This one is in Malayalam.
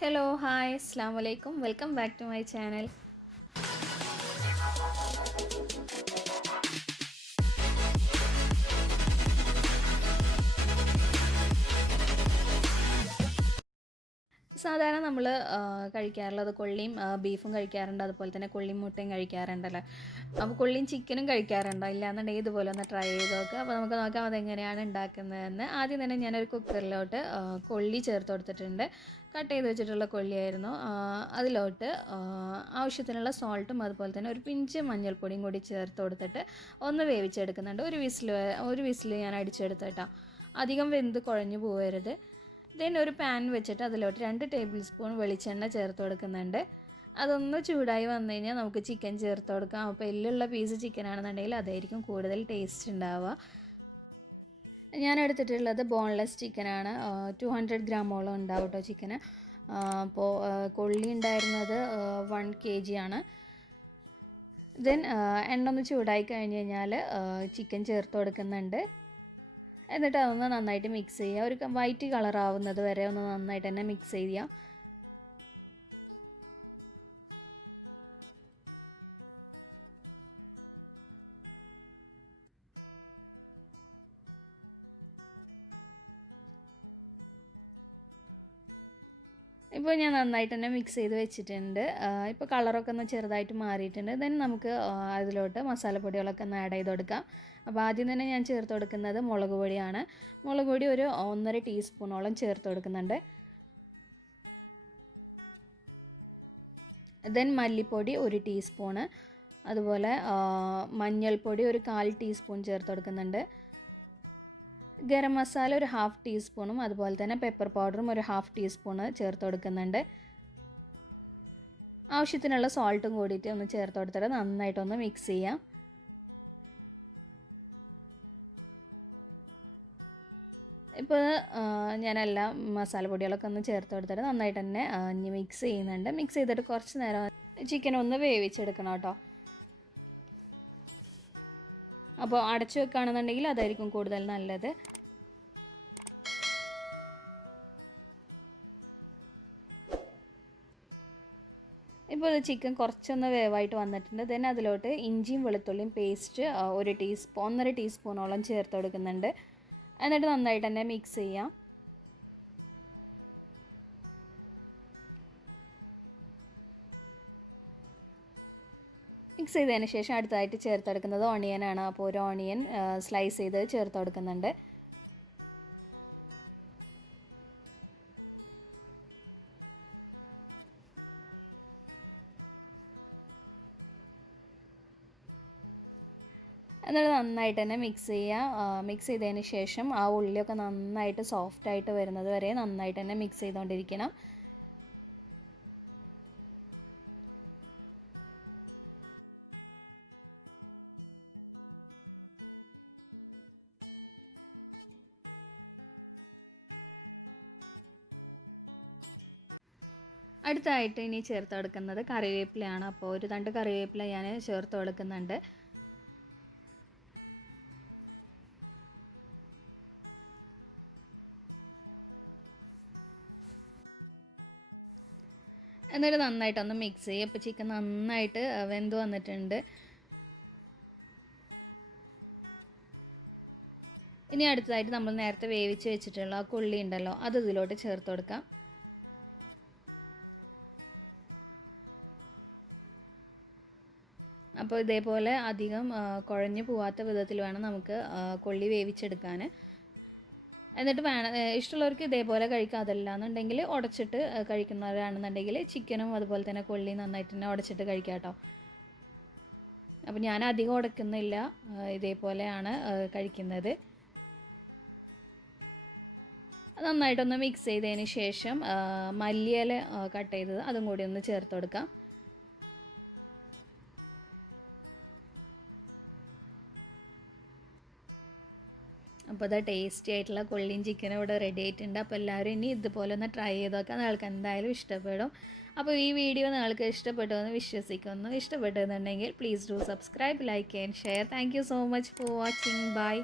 Hello, hi, assalamu alaikum. Welcome back to my channel. സാധാരണ നമ്മൾ കഴിക്കാറുള്ളത് കൊള്ളിയും ബീഫും കഴിക്കാറുണ്ട്, അതുപോലെ തന്നെ കൊള്ളിയും മുട്ടയും കഴിക്കാറുണ്ടല്ലോ. അപ്പോൾ കൊള്ളിയും ചിക്കനും കഴിക്കാറുണ്ടോ? ഇല്ലാന്നുണ്ടെങ്കിൽ ഇതുപോലെ ഒന്ന് ട്രൈ ചെയ്ത് നോക്കുക. അപ്പോൾ നമുക്ക് നോക്കാം അതെങ്ങനെയാണ് ഉണ്ടാക്കുന്നതെന്ന്. ആദ്യം തന്നെ ഞാനൊരു കുക്കറിലോട്ട് കൊള്ളി ചേർത്ത് കൊടുത്തിട്ടുണ്ട്. കട്ട് ചെയ്ത് വെച്ചിട്ടുള്ള കൊള്ളിയായിരുന്നു. അതിലോട്ട് ആവശ്യത്തിനുള്ള സോൾട്ടും അതുപോലെ തന്നെ ഒരു പിഞ്ച് മഞ്ഞൾപ്പൊടിയും കൂടി ചേർത്ത് കൊടുത്തിട്ട് ഒന്ന് വേവിച്ചെടുക്കുന്നുണ്ട്. ഒരു വിസിൽ ഞാൻ അടിച്ചെടുത്തിട്ടോ. അധികം വെന്ത് കുഴഞ്ഞു പോകരുത്. ദെൻ ഒരു പാൻ വെച്ചിട്ട് അതിലോട്ട് 2 ടേബിൾ സ്പൂൺ വെളിച്ചെണ്ണ ചേർത്ത് കൊടുക്കുന്നുണ്ട്. അതൊന്ന് ചൂടായി വന്നു കഴിഞ്ഞാൽ നമുക്ക് ചിക്കൻ ചേർത്ത് കൊടുക്കാം. അപ്പോൾ എല്ലുള്ള പീസ് ചിക്കൻ ആണെന്നുണ്ടെങ്കിൽ അതായിരിക്കും കൂടുതൽ ടേസ്റ്റ് ഉണ്ടാവുക. ഞാൻ എടുത്തിട്ടുള്ളത് ബോൺലെസ് ചിക്കനാണ്. 200 ഗ്രാമോളം ഉണ്ടാവും കേട്ടോ ചിക്കന്. അപ്പോൾ കൊള്ളി ഉണ്ടായിരുന്നത് 1 kg ആണ്. ദെൻ എണ്ണ ഒന്ന് ചൂടായി കഴിഞ്ഞ് കഴിഞ്ഞാൽ ചിക്കൻ ചേർത്ത് കൊടുക്കുന്നുണ്ട്. എന്നിട്ട് അതൊന്ന് നന്നായിട്ട് മിക്സ് ചെയ്യുക. ഒരു വൈറ്റ് കളർ ആവുന്നത് വരെ ഒന്ന് നന്നായിട്ട് തന്നെ മിക്സ് ചെയ്യുക. ഇപ്പോൾ ഞാൻ നന്നായിട്ട് തന്നെ മിക്സ് ചെയ്ത് വെച്ചിട്ടുണ്ട്. ഇപ്പോൾ കളറൊക്കെ ഒന്ന് ചെറുതായിട്ട് മാറിയിട്ടുണ്ട്. ദെൻ നമുക്ക് അതിലോട്ട് മസാലപ്പൊടികളൊക്കെ ഒന്ന് ആഡ് ചെയ്ത് കൊടുക്കാം. അപ്പോൾ ആദ്യം തന്നെ ഞാൻ ചേർത്ത് കൊടുക്കുന്നത് മുളക് പൊടിയാണ്. മുളക് പൊടി ഒരു 1.5 ടീസ്പൂണോളം ചേർത്ത് കൊടുക്കുന്നുണ്ട്. ദെൻ മല്ലിപ്പൊടി 1 ടീസ്പൂണ്, അതുപോലെ മഞ്ഞൾപ്പൊടി ഒരു 1/4 ടീസ്പൂൺ ചേർത്ത് കൊടുക്കുന്നുണ്ട്. ഗരം മസാല ഒരു 1/2 ടീസ്പൂണും അതുപോലെ തന്നെ പെപ്പർ പൗഡറും ഒരു 1/2 ടീസ്പൂണ് ചേർത്ത് കൊടുക്കുന്നുണ്ട്. ആവശ്യത്തിനുള്ള സോൾട്ടും കൂടിയിട്ട് ഒന്ന് ചേർത്ത് കൊടുത്തിട്ട് നന്നായിട്ടൊന്ന് മിക്സ് ചെയ്യാം. ഇപ്പോൾ ഞാനെല്ലാം മസാലപ്പൊടികളൊക്കെ ഒന്ന് ചേർത്ത് കൊടുത്തിട്ട് നന്നായിട്ട് തന്നെ ഇനി മിക്സ് ചെയ്യുന്നുണ്ട്. മിക്സ് ചെയ്തിട്ട് കുറച്ച് നേരം ചിക്കൻ ഒന്ന് വേവിച്ചെടുക്കണം കേട്ടോ. അപ്പോൾ അടച്ചു വെക്കുകയാണെന്നുണ്ടെങ്കിൽ അതായിരിക്കും കൂടുതൽ നല്ലത്. ഇപ്പോൾ ചിക്കൻ കുറച്ചൊന്ന് വേവായിട്ട് വന്നിട്ടുണ്ട്. ദെൻ അതിലോട്ട് ഇഞ്ചിയും വെളുത്തുള്ളിയും പേസ്റ്റ് 1.5 ടീസ്പൂണോളം ചേർത്ത് കൊടുക്കുന്നുണ്ട്. എന്നിട്ട് നന്നായിട്ട് തന്നെ മിക്സ് ചെയ്യാം. മിക്സ് ചെയ്തതിന് ശേഷം അടുത്തതായിട്ട് ചേർത്തെടുക്കുന്നത് ഓണിയനാണ്. അപ്പോൾ ഒരു ഓണിയൻ സ്ലൈസ് ചെയ്ത് ചേർത്ത് കൊടുക്കുന്നുണ്ട്. എന്നിട്ട് നന്നായിട്ട് തന്നെ മിക്സ് ചെയ്യുക. മിക്സ് ചെയ്തതിന് ശേഷം ആ ഉള്ളിയൊക്കെ നന്നായിട്ട് സോഫ്റ്റായിട്ട് വരുന്നത് വരെ നന്നായിട്ട് തന്നെ മിക്സ് ചെയ്തുകൊണ്ടിരിക്കണം. അടുത്തായിട്ട് ഇനി ചേർത്ത് കൊടുക്കുന്നത് കറിവേപ്പിലയാണ്. അപ്പോൾ ഒരു 2 കറിവേപ്പില ഞാൻ ചേർത്ത് കൊടുക്കുന്നുണ്ട്. എന്നിട്ട് നന്നായിട്ടൊന്ന് മിക്സ് ചെയ്യുക. അപ്പോൾ ചിക്കൻ നന്നായിട്ട് വെന്ത് വന്നിട്ടുണ്ട്. ഇനി അടുത്തതായിട്ട് നമ്മൾ നേരത്തെ വേവിച്ച് വെച്ചിട്ടുള്ള ആ കൊള്ളി ഉണ്ടല്ലോ, അത് ഇതിലോട്ട് ചേർത്ത് കൊടുക്കാം. അപ്പോൾ ഇതേപോലെ അധികം കുഴഞ്ഞു പോവാത്ത വിധത്തിൽ വേണം നമുക്ക് കൊള്ളി വേവിച്ചെടുക്കാൻ. എന്നിട്ട് ഇഷ്ടമുള്ളവർക്ക് ഇതേപോലെ കഴിക്കാം. അതല്ല എന്നുണ്ടെങ്കിൽ ഉടച്ചിട്ട് കഴിക്കുന്നവരാണെന്നുണ്ടെങ്കിൽ ചിക്കനും അതുപോലെ തന്നെ കൊള്ളി നന്നായിട്ട് തന്നെ ഉടച്ചിട്ട് കഴിക്കാം കേട്ടോ. അപ്പോൾ ഞാൻ അധികം ഉടക്കുന്നില്ല, ഇതേപോലെയാണ് കഴിക്കുന്നത്. നന്നായിട്ടൊന്ന് മിക്സ് ചെയ്തതിന് ശേഷം മല്ലിയില കട്ട് ചെയ്തത് അതും കൂടി ഒന്ന് ചേർത്ത് കൊടുക്കാം. അപ്പോൾ അത് ടേസ്റ്റി ആയിട്ടുള്ള കൊള്ളിയും ചിക്കനും ഇവിടെ റെഡി ആയിട്ടുണ്ട്. അപ്പോൾ എല്ലാവരും ഇനി ഇതുപോലെ ഒന്ന് ട്രൈ ചെയ്ത് നോക്കാം. നിങ്ങൾക്ക് എന്തായാലും ഇഷ്ടപ്പെടും. അപ്പോൾ ഈ വീഡിയോ നിങ്ങൾക്ക് ഇഷ്ടപ്പെട്ടു എന്ന് വിശ്വസിക്കുന്നു. ഇഷ്ടപ്പെട്ടെന്നുണ്ടെങ്കിൽ please do subscribe, like and share. Thank you so much for watching. By.